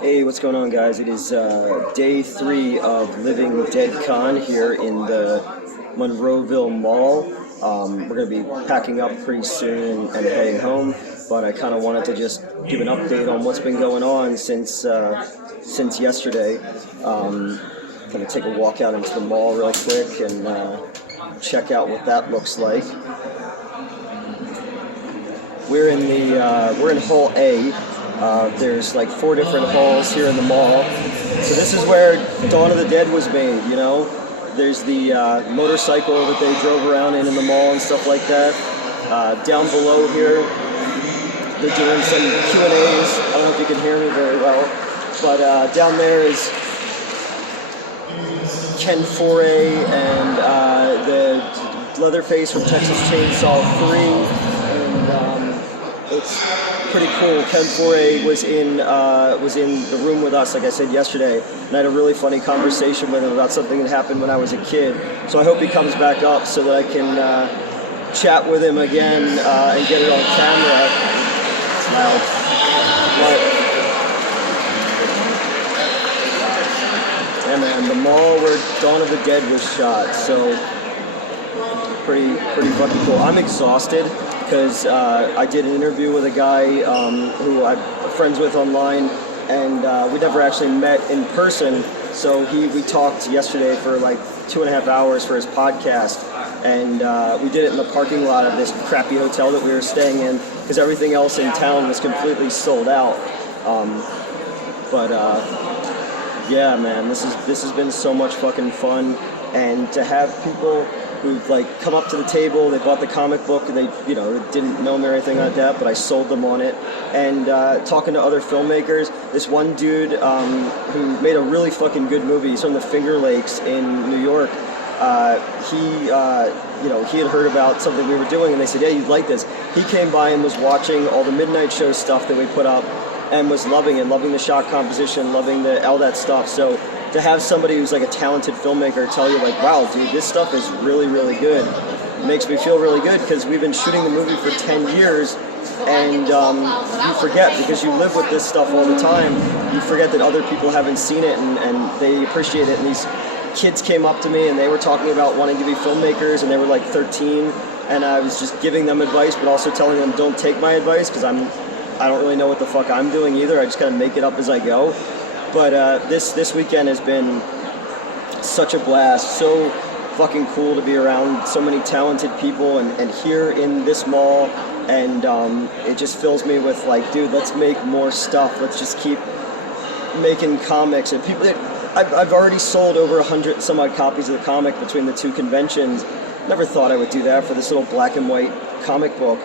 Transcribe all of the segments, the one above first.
Hey, what's going on, guys? It is day 3 of Living Dead Con here in the Monroeville Mall. We're going to be packing up pretty soon and heading home, but I kind of wanted to just give an update on what's been going on since yesterday. Going to take a walk out into the mall real quick and check out what that looks like. We're in Hall A. There's like 4 different halls here in the mall. So this is where Dawn of the Dead was made, you know? There's the motorcycle that they drove around in the mall and stuff like that. Down below here, they're doing some Q&As. I don't know if you can hear me very well, but down there is Ken Foree and the Leatherface from Texas Chainsaw 3. It's pretty cool. Ken Foree was in the room with us, like I said yesterday, and I had a really funny conversation with him about something that happened when I was a kid. So I hope he comes back up so that I can chat with him again and get it on camera. Yeah, man, the mall where Dawn of the Dead was shot. So pretty fucking cool. I'm exhausted because I did an interview with a guy who I'm friends with online, and we never actually met in person. So we talked yesterday for like 2.5 hours for his podcast, and we did it in the parking lot of this crappy hotel that we were staying in because everything else in town was completely sold out. Yeah, man, this has been so much fucking fun, and to have people who've like come up to the table, they bought the comic book, and they didn't know me or anything like that, but I sold them on it. And talking to other filmmakers, this one dude who made a really fucking good movie, he's from the Finger Lakes in New York. He had heard about something we were doing, and they said, yeah, you'd like this. He came by and was watching all the Midnight Show stuff that we put up, and was loving it, loving the shot composition, loving all that stuff. So to have somebody who's like a talented filmmaker tell you like, wow, dude, this stuff is really, really good, it makes me feel really good, because we've been shooting the movie for 10 years, and you forget, because you live with this stuff all the time, you forget that other people haven't seen it, and they appreciate it. And these kids came up to me, and they were talking about wanting to be filmmakers, and they were like 13, and I was just giving them advice, but also telling them don't take my advice, because I don't really know what the fuck I'm doing either. I just kind of make it up as I go. But this weekend has been such a blast, so fucking cool to be around so many talented people and here in this mall, and it just fills me with like, dude, let's make more stuff. Let's just keep making comics. And people, I've already sold over 100 some odd copies of the comic between the 2 conventions. Never thought I would do that for this little black and white comic book.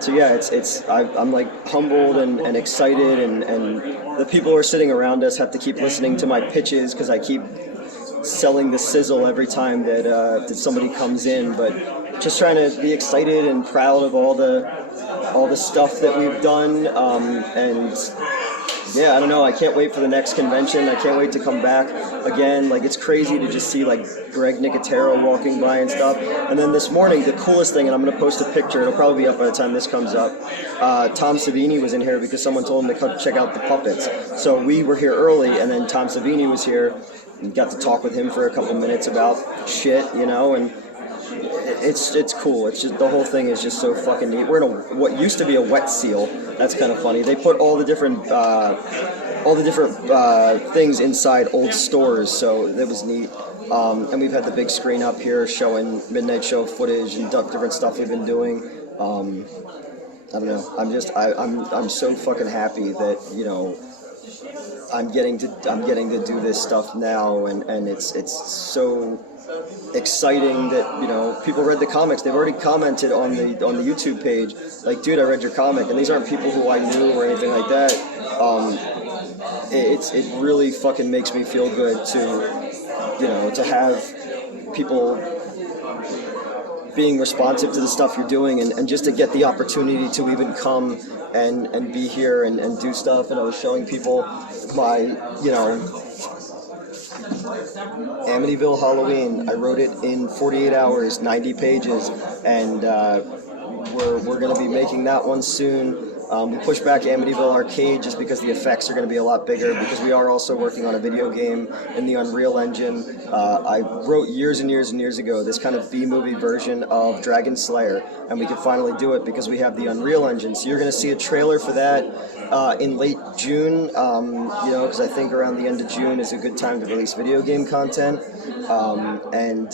So yeah, I'm like humbled and excited, and the people who are sitting around us have to keep listening to my pitches because I keep selling the sizzle every time that somebody comes in. But just trying to be excited and proud of all the stuff that we've done, and yeah, I don't know, I can't wait for the next convention. I can't wait to come back again. Like, it's crazy to just see like Greg Nicotero walking by and stuff. And then this morning, the coolest thing, and I'm going to post a picture, it'll probably be up by the time this comes up, Tom Savini was in here because someone told him to come check out the puppets. So we were here early, and then Tom Savini was here, and got to talk with him for a couple minutes about shit, and it's cool. It's just, the whole thing is just so fucking neat. We're in what used to be a wet seal. That's kind of funny. They put all the different things inside old stores, so that was neat. And we've had the big screen up here showing Midnight Show footage and different stuff we've been doing. I don't know. I'm so fucking happy that I'm getting to do this stuff now, and it's so exciting that people read the comics. They've already commented on the YouTube page like, dude, I read your comic. And these aren't people who I knew or anything like that. It really fucking makes me feel good to have people being responsive to the stuff you're doing, and just to get the opportunity to even come and be here and do stuff. And I was showing people my Amityville Halloween. I wrote it in 48 hours, 90 pages, and we're going to be making that one soon. We pushed back Amityville Arcade just because the effects are going to be a lot bigger, because we are also working on a video game in the Unreal Engine. I wrote years and years and years ago this kind of B-movie version of Dragon Slayer, and we could finally do it because we have the Unreal Engine. So you're going to see a trailer for that in late June, because I think around the end of June is a good time to release video game content, buying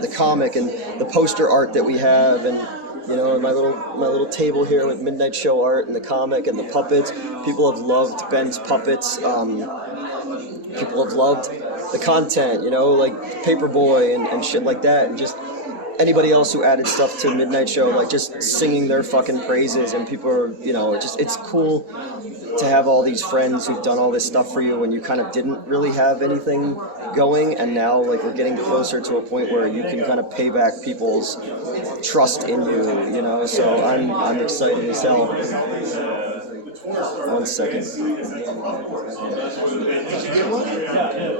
the comic and the poster art that we have, and my little table here with Midnight Show art and the comic and the puppets. People have loved Ben's puppets. People have loved the content, like Paperboy and shit like that, and just anybody else who added stuff to Midnight Show, like just singing their fucking praises, and people are, it's cool to have all these friends who've done all this stuff for you when you kind of didn't really have anything going, and now like we're getting closer to a point where you can kind of pay back people's trust in you, so I'm excited as hell. 1 second.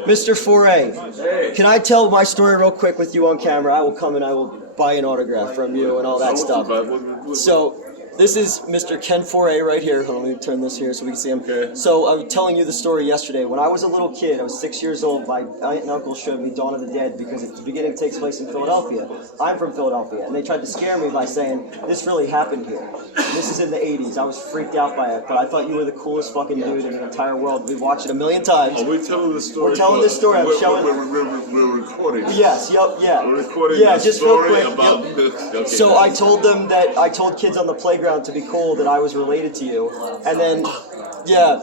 Mr. Foree, can I tell my story real quick with you on camera? I will come and I will buy an autograph from you and all that stuff. So, this is Mr. Ken Foree right here. Hold on, let me turn this here so we can see him. Okay. So I was telling you the story yesterday. When I was a little kid, I was 6 years old, my aunt and uncle showed me Dawn of the Dead because at the beginning takes place in Philadelphia. I'm from Philadelphia, and they tried to scare me by saying, this really happened here. This is in the 80s. I was freaked out by it, but I thought you were the coolest fucking dude in the entire world. We've watched it a million times. Are we telling the story? We're telling this story. I'm showing. We're recording. Yes, yeah. We're recording just real quick. About okay. So I told them that I told kids on the playground to be cool that I was related to you, and then, yeah.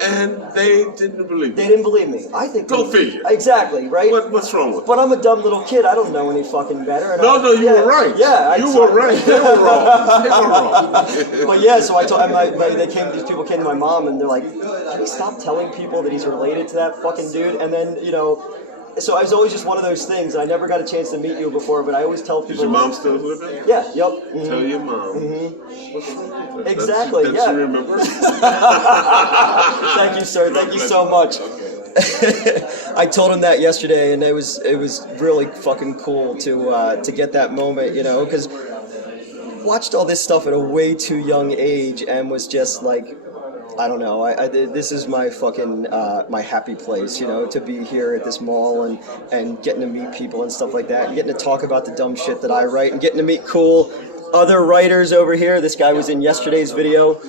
And they didn't believe me. They didn't believe me. I think. Go figure. Exactly, right? What's wrong with it? But I'm a dumb little kid. I don't know any fucking better. And you were right. Yeah, you were right. They were wrong. They were wrong. But yeah, so I told these people came to my mom and they're like, can we stop telling people that he's related to that fucking dude? And then, so I was always just one of those things, and I never got a chance to meet you before, but I always tell people... Is your mom still living? Yeah, yep. Mm-hmm. Tell your mom. Mm-hmm. Exactly, that yeah. She remembers? Thank you, sir. Thank you so much. Okay. I told him that yesterday, and it was really fucking cool to get that moment, because watched all this stuff at a way too young age and was just like... I don't know. This is my fucking my happy place, to be here at this mall and getting to meet people and stuff like that, and getting to talk about the dumb shit that I write, and getting to meet cool other writers over here. This guy was in yesterday's video.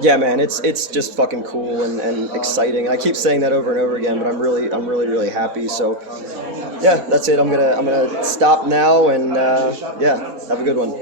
Yeah, man, it's just fucking cool and exciting. I keep saying that over and over again, but I'm really happy. So, yeah, that's it. I'm gonna stop now, and yeah, have a good one.